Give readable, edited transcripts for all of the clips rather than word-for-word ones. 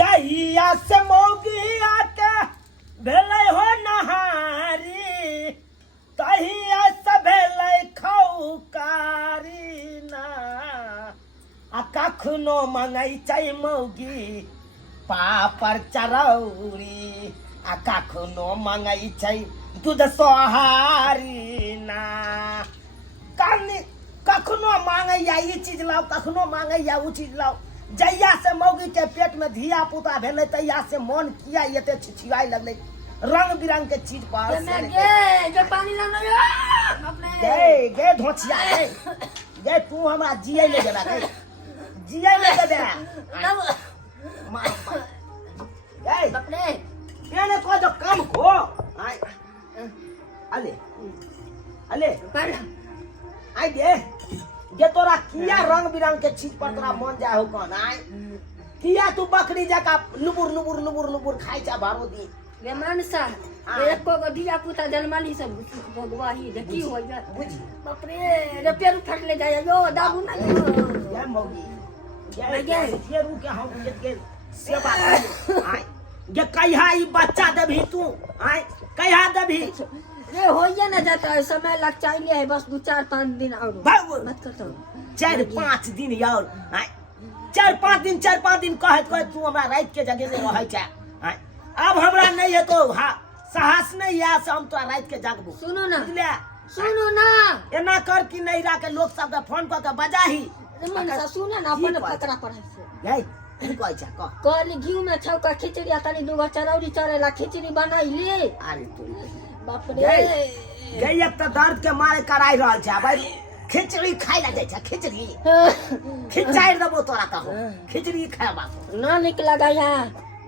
जहिया से मौगी आके भेलै हो नहारी तहिया से भेलै खौकारी ना आ कखनो मंगै छै मौगी पापड़ चरौरी आ कखनो मंगै छै दूध सोहारी ना कखनो मांगैया ई चीज लाओ कखनो मांगैया उ चीज लाओ जहिया से मौगी के पेट में धिया पुता भेलै तहिया से मन किया एते छिछियाई लगलै रंग बिरंग के चीज पर जो पानी लाना गे धोचिया गे तू हमरा जियै ले देबा गे जियै ले देबा गे अपने एने को जो काम खो आय अले अले आई गे तोरा किया रंग बिरंग के चीज पर तोरा मन जाय हो कौन आय किया तू बकरी जका लुबुर लुबुर लुबुर लुबुर खाई जा भारो दी रे मानसा एको गो दिया पुता जन्माली सब भगवाही देखी हो जा बुझी बाप रे रे पेड़ फटले जाय यो दाबू ना या मौगी या फेरू के हम के सेवा आय गे कहिया ई बच्चा देबही तू आय कहिया देबही रे होइए ना जाता है समय लग चाहिए है बस 2-4-5 दिन और मत कर तो 4-5 दिन और 4-5 दिन कहत तू हमरा रात के जगह में रहै छै अब हमरा नहीं है तो साहस नहीं है से हम तोरा रात के जगबू सुनो ना बुझले सुनो ना एना कर कि नहीं रा के लोग सब के फोन क के बजाही मन सा सुनो ना अपन फकरा पर है गई तू कहै छै कह कहली घी में छौका खिचड़ी तनी दूगो चरौरी चरेला खिचड़ी बनाइली अरे तू बाप रे गई अब तो दर्द के मारे कराई रहल छै भाई खिचड़ी खाई ला जाय छै खिचड़ी खिचाई देबो तोरा कहो खिचड़ी खाबा ना निक लगा यहाँ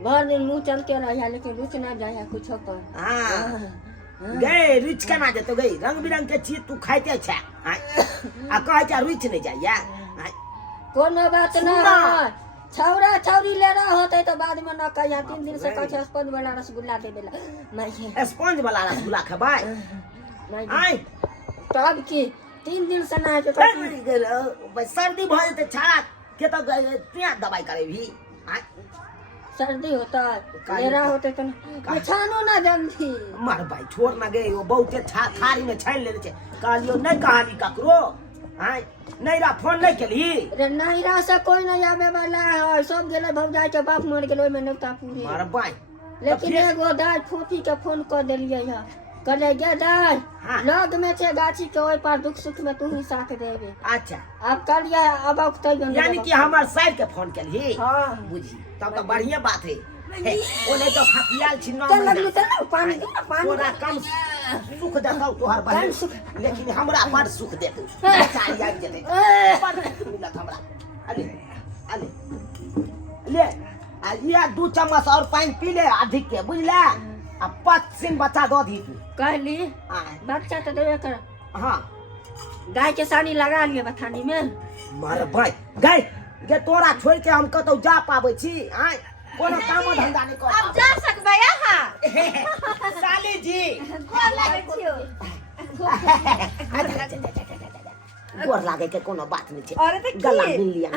भर दिन मुंह चलते रहा लेकिन रुच ना जाए कुछ पर हां गई रुच केना जेतो गई रंग बिरंग के चीज तू खाइते छै आ कहै छै रुच नहीं जाइया कोनो बात ना छौरा छौरी ले रहा होते तो बाद में न कहिया 3 दिन से कछ स्पंज वाला रसगुल्ला दे देला मैं स्पंज वाला रसगुल्ला खबाय आय तब की 3 दिन से ना के सर्दी भ जेते छाड़ा के तो पिया दवाई करेभी सर्दी होता लेरा होते तो छानो ना जल्दी मार भाई छोड़ ना गए वो बहुते थारी में छान ले छै कहलियो नहीं कहानी ककरो हां नैरा फोन नहीं केली रे नैरा से कोई नहीं आवे वाला है सब गेले भौजाई के बाप मर गेल ओय में नेता पूरी मार भाई लेकिन एगो दाई फूफी के फोन कर देलिए है कहले गे दाई लग में छे गाछी के ओय पर दुख सुख में तू ही साथ देबे अच्छा अब कलिया अब औखतै यानी कि हमर साइड के फोन केली हां बुझी तब तो बढ़िया बात है ओने तो खपियाल छिन्ना चल लगली चल पानी दे पानी तोरा कम सुख देतौ तोहर बहन लेकिन हमरा बड़ सुख देतौ चाली आबि जेतै बड़ सुख मिलत हमरा अले अले ले आ ये 2 चम्मच और पानी पी ले अधिक के बुझला आ 5 दिन बच्चा दो दी तू कहली बच्चा तो देवे कर हां गाय के सानी लगा लिए बथानी में मार भाई गाय के तोरा छोड़ के हम कतौ जा पाबै छी आय कोनो काम धंधा नहीं कर अब जा सकबे यहाँ साली जी गोर लागै छियो गोर लागे के कोनो बात नहीं छै अरे त गला मिल लिया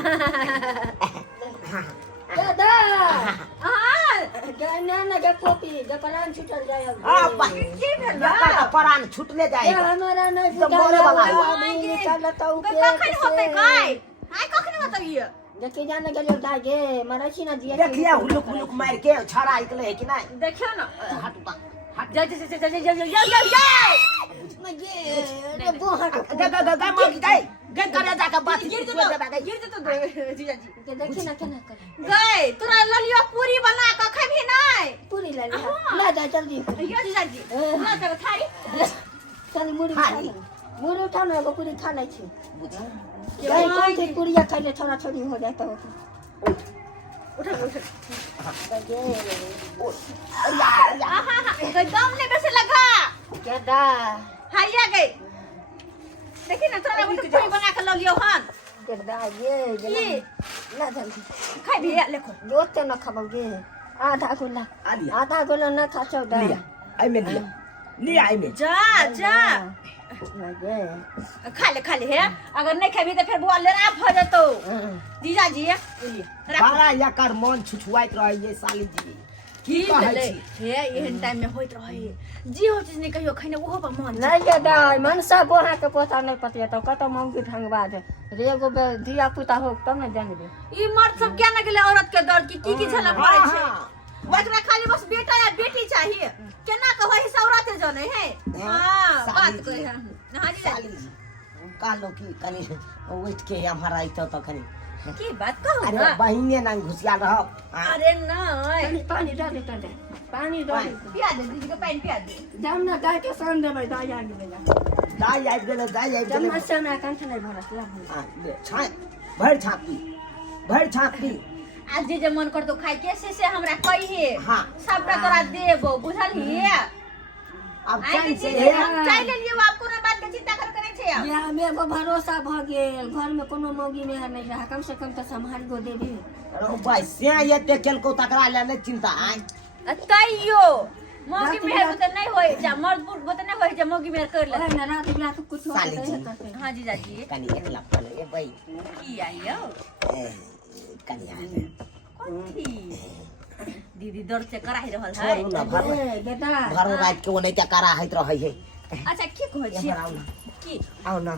दादा गाना ना के पोपी जे परान छूटल जाय आ की भेल परान छूटले जाएगा हमारा नहीं तो मोरे वाला है चलता उ कखन होतै गाय हाय कखन होतै ये देखि जाने के लिए दाई गे मरै छी ना जिया देखिए हुलुक हुलुक मार के छाड़ा निकले है कि नहीं देखियो ना हट बा हट जा मैं गे रे वो हट गा मौगी गई गे करे जाके बात गिर छोड़ तो दे गई जीजा जी देखि ना केना कर गाय तोरा ललियो पूरी बना के खबी नहीं पूरी ले ले ला जा जल्दी यो जीजा जी ना कर थारी चल मुड़ी उठा ना एगो पूरी खा ले छी गाय कोन के पूरिया खाइले छोरा छोरी हो जाता हो उठा गे तो दम ने कैसे लगा के दा हाइया गई देखी ना तोरा पूरी बना के ललियो हन के दा ये ना जल्दी खाई भी लेखो दोते न खाबोगे आधा गोला ना खा छौ दा लिया आई में लिया आई में जा खा ले है अगर नहीं खेबी तो फिर बुआ ले आप हो जतो जीजा जी बारा याकर मन छुछुआइत रहे ये साली जी की भेलै हे एहन टाइम में होइत रहे जी हो चीज नहीं कहियो खैने ओहो पर मन नहीं के दाई मनसा बोहा के पोता नहीं पतिया तो कत मौगी ढंगबा दे रे एगो धिया पुता हो तब न देंग दे ई मर्द सब क्या न गेले औरत के दर्द की झेला पड़े छै वकरा खाली बस बेटा या बेटी चाहिए केना के वही सौराते जने है हां बात कहे हां जी साली जी कालो की कनी उठ के हमारा इतो तो कनी की बात कहू अरे बहिने ना घुसिया रह अरे नहीं पानी डाल दे पानी डाल पिया दे दीदी के पानी पिया दे जाम ना गाय के संग देबै दाई आ गेलै दाई आबि गेलै जम्मा से ना कंठ नहीं भरत ला ले छाय भर छापी आज जे मन कर तो खाई कैसे से हमरा कहिए हां सबटा तोरा देबो बुझलही अब चाय चाय ले लियो आपको ना बात के चिंता करे छै ये हमें एगो भरोसा भ गेल घर में कोनो मौगी मेहर नहीं रहा कम से कम तो संभाल गो देबे अरे भाई से एते केलको तकरा ले नहीं चिंता आय तैयो मौगी मेहर तो नहीं होय जा मर्द पुरुष तो नहीं होय जा मौगी मेहर कर ले ना रात बिरात कुछ हो साली हां जी जाजी कनी एक लाख ले ए भाई की आइयो कनी आ कथी दीदी दर्द से कराई रहल है बेटा घर रात के ओने क्या करा हैत रहै है अच्छा की कहै छी की आओ ना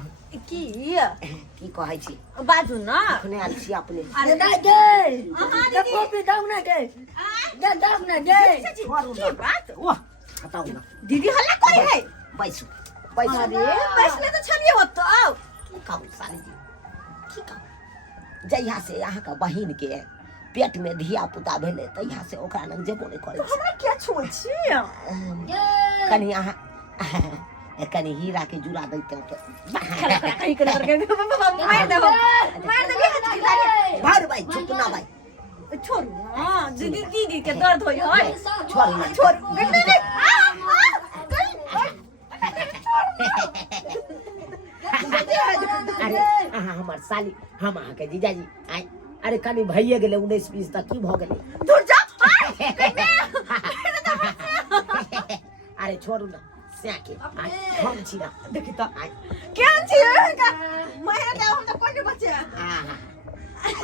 की कहै छी बाजू ना अपने आल छी अपने अरे दाई गे हां कॉपी दाऊ ना गे दाऊ ना गे की बात वाह हटाओ ना दीदी हल्ला करे है पैसो अरे पैसले तो छलिए होत आओ की कहू साली जी की कहू जइहा से यहाँ का बहिन के पेट में धिया पुता भेले तहिया से ओकरा लग जेबो नहीं करे हमरा क्या छोड़ छी कनी अहाँ कनी हीरा के जुड़ा दैते तो कहीं करके मार दो भाई भाई चुप ना भाई छोड़ हां दीदी दीदी के दर्द होय है छोड़ ना छोड़ अरे हमार साली हम अहाँ के जीजाजी आय अरे कनी भइए गेले 19-20 तक की भ गेले दूर जा अरे छोड़ू ना स्याके हम छी ना देखि त क्या छी महिना दे हम त कोन बच्चे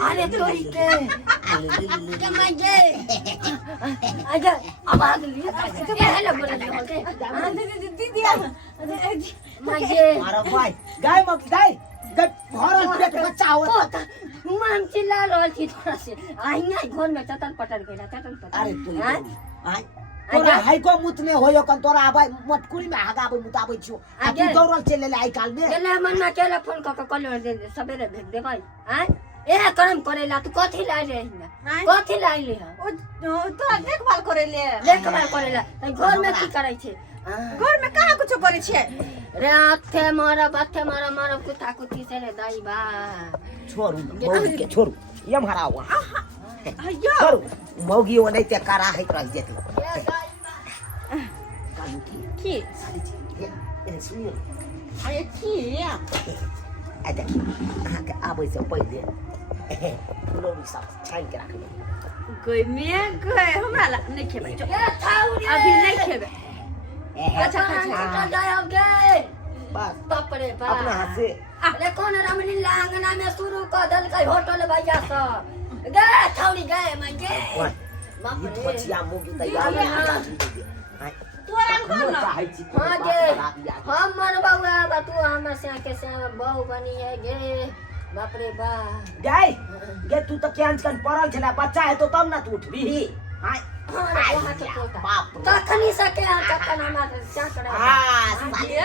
अरे तोरी के जमा गे आजा आवाज लिए के हेलो बोल रही हो के दीदी माजे अरे भाई गाय मत गाय भरल पेट बच्चा होत हम चिल्ला रहल छी थोड़ा से आइया घर में चटल पटल गेला चटल पटल अरे तू आय तोरा हाइको मुत में होयो कन तोरा आबै मटकुरी में हगाबै मुताबै छियो आ तू दौड़ल चले ले आइ काल में गेला मन में केला फोन क के कल दे सबेरे भेज दे भाई हैं ए कर्म करेला तू कथि लाई रे कथि लाई ले तोरा देखभाल करे ले देखभाल करेला त घर में की करै छे घर में कहाँ कुछ करे छे रे आथे मारा बाथे मारा मारा कुत्ता कुत्ती से रे दाई बा छोरू मौगी के छोरू ये हमारा हुआ अयो छोरू मौगी ओ नहीं ते करा है रह जेत कालू की साली जी ये सुनियो अरे की आ देखी अहाँ के आबै से पहिले लोरी सब छान के रखबे कोई में कोई हमरा नहीं खेबै अभी नहीं खेबै अच्छा अच्छा जाओगे बस बाप रे बाप अपना हाथ से अरे कौन रामनी लांगना में शुरू कर दल के होटल भैया सब गे छौरी गे मैं गे बाप ये रे बचिया मौगी तैयार है तोरा कोन ना हां गे हम मर बउआ बा तू हमर से के से बहु बनी है गे बाप रे बा गाय गे तू तो केंच कन पड़ल छला बच्चा है तो तब ना तू उठबी हां कखनी सके कखन हमार क्या करे हां साली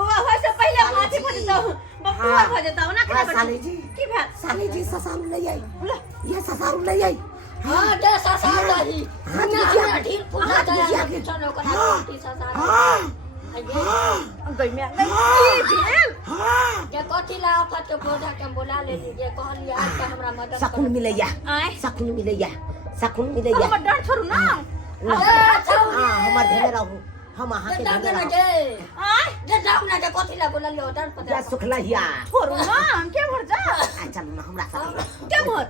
बुआ होय से पहले माथी फट जाऊ बप्पा हो जाता ना हां साली जी की भेल साली जी ससारू ले आई ये ससारू ले आई हां दे ससार रही हां जी ढील पूरा जाया चलो करा रोटी ससार हां गई में की भेल के कथि ला आफत के पौधा के बोला ले जे कहलिए आज के हमरा मदद सकुन मिलैया सकुन मिलैया हम डर छोड़ू ना हां हमर घेरे रहू हम अहाँ के घेरे रहू जे जाऊ ना के कथि ला बोला ले डर पता या सुखलहिया छोड़ू ना हम के भर जा चल ना हमरा साथ के भर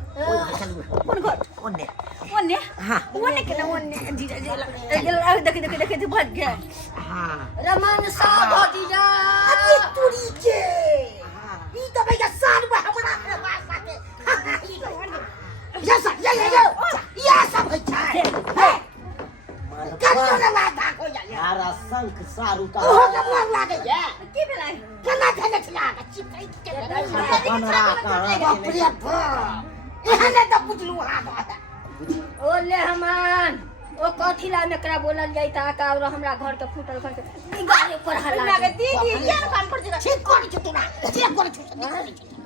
चल कौन घर ओने ओने हां ओने के ना ओने जीजा जी देख भाग गया हां रमन सा भतीजा तुरी के ई तो भैया साल में हमरा के पास आके ये सब ये सब है कनियो ने लाता को यार शंख सारू का ओहो के मार लागे ये की भेलै केना खेले छला चिपकै के बनरा का प्रिय भ एहने त बुझलु हां ओ ले हमान ओ कथिला में करा बोलल जाई ता का और हमरा घर के फूटल घर के गारे पर हल्ला लागे दीदी क्या काम कर जरा ठीक कर छ तोरा ठीक कर छ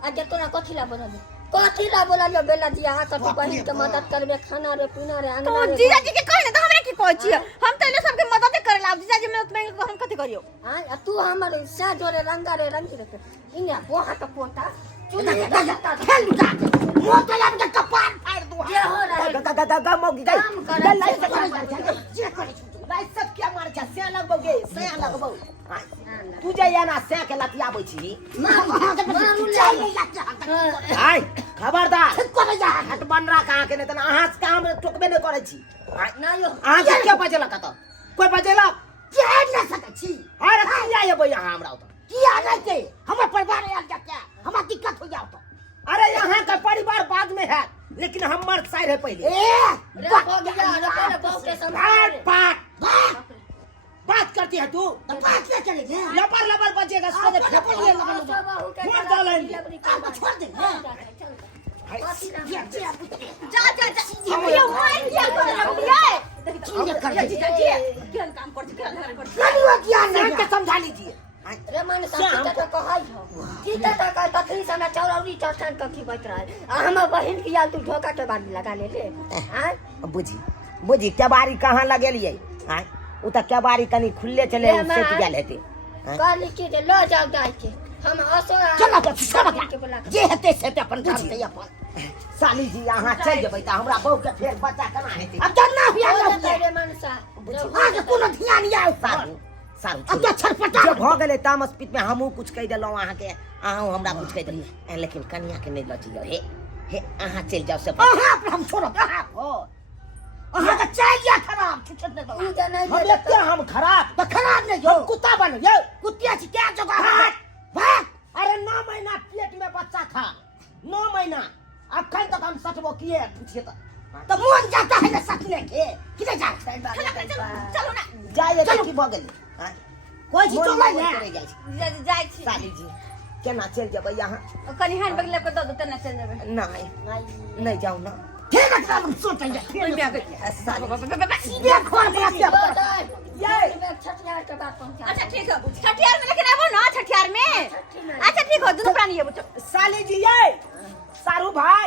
आ जे तोरा कथिला बोलल कथिला बोलल जो बेला जी आ कथि बहिन के मदद करबे खाना रे पीना रे तो अंगना रे जीजा जी के कहने तो हमरा की कहै छियै हम त एले सबके मदद करे ला जीजा जी में उतने को हम कथि करियो हां तू हमर सा जोरे रंगा रे रंगी रे इने बोहा के पोता चुना के जाता खेल लुटा मो तो यार के कपार फाड़ दू ये हो रहा गा मौगी गई काम कर लाई जे करे लाई सब क्या मार छ से लगबोगे से लगबो तू जे या ना से के लतियाबै छी मारू ले हाय खबरदार ठीक करे जा हट बनरा कहां के ने त अहां से काम टोकबे न करे छी ना यो अहां के क्या बजेला त कोई बजेला के न सकै छी अरे किया ये भैया हमरा त किया नहीं के हमर परिवार आल जा क्या हमरा दिक्कत हो जाओ तो अरे यहाँ का परिवार बाद में है लेकिन हमर साइड है पहले रे भगिया रे पहले बहु के बात बात करती है तू बात क्या चलेगी लबर लबर बजेगा सोने फेंपलिए छोड़ दो लाइन आप छोड़ दे जा भैया मार दिया कर भैया जीजा जी क्या काम कर क्या नहीं के समझा लीजिए रे मन साथ तो कहै हो जीता त का तखनी समय चौरौरी चौठान कखी बैठ रहा है आ हमर बहिन की याल तू ढोका के बारी लगा ले हां बुझी क्या बारी कहां लगेलिए हां उ त क्या बारी कनी खुले चले सेट गेल हेते काली के ले जाओ जाय के हम असो चला तो जे हेते से अपन करते अपन साली जी यहां चल जेबै त हमरा बहू के फेर बच्चा केना हेते अब जना हुआ रे मन सा आगे कोनो ध्यान या सारू अब तो छटपटा जब हो गेले तामस पित में हमहू कुछ कह देलौ अहां के अहां हमरा कुछ कह देलिए लेकिन कन्या के नहीं लचियो हे अहां चल जाओ से अहां हम छोड़ो हो अहां का चल या खराब छुटत नहीं उ त नहीं हम लगते हम खराब तो खराब नहीं हो कुत्ता बन ये कुत्तिया से क्या जगह है भाग अरे 9 महीना पेट में बच्चा था 9 महीना अखन तक हम सटबो किए पूछिए तो मन जाता है ना सच लेके किधर जा चलो ना जाए तो की भ गेल कोई चीज तो नहीं है जाय छी साली जी केना चल जेबै यहां कनी हाथ बगले पे दो तना चल जेबै नहीं जाऊ ना ठीक है हम सोचेंगे कोई में आ गई सीधे खोल दे ये छठियार के बात पहुंचा अच्छा ठीक है छठियार में लेकिन आबो ना छठियार में अच्छा ठीक हो दूध प्राणी है बच्चों साली जी ये सारू भाई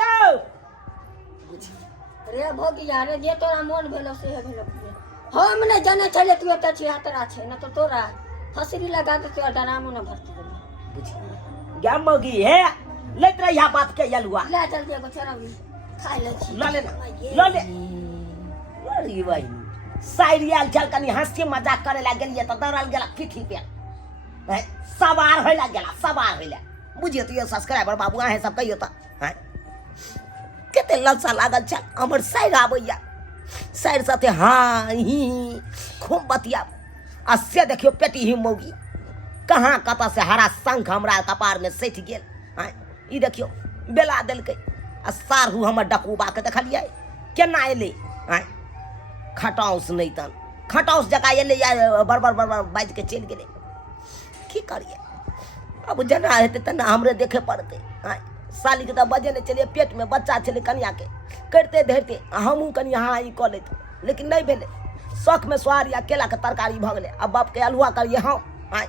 यो रे भगिया रे जे तोरा मन भेलो से भेलो हम ने जाने चले तू एत छी हातरा छे न तो तोरा फसरी लगा के तोरा डरामो न भरती क्या मगी है लेत रही यहां बात के यलुआ ला जल्दी एगो चरावी खाई ले छी ला ले अरे भाई साइरियल चल कनी हंसी मजाक करे ला गेलिए त दौड़ल गेला पीठी पे सवार होइला गेला सवार होइला बुझिए तो ये सब्सक्राइबर बाबू है सब कहियो त हैं केते ललसा लागल छ हमर साइड आबैया साइड साथे हां ही खूब बतिया आ से देखियो पेटी ही मौगी कहां कता से हरा शंख हमरा कपार में सैठ गेल हैं ई देखियो बेला देलकै आ सारहू हमर डकुबा के देखलिए केना एले हैं खटाउस नहीं तन खटाउस जका एले या बरबर बाज के चल गेले की करिए अब जना हेते तना हमरे देखे पड़ते हैं साली के त बजे नहीं चलिए पेट में बच्चा चले कन्या के करते धरते हमहू कन्या हाँ ई क लेते लेकिन नहीं भेले शौक में स्वार या केला के तरकारी भ गेले अब बाप के अलुआ करिए हम हैं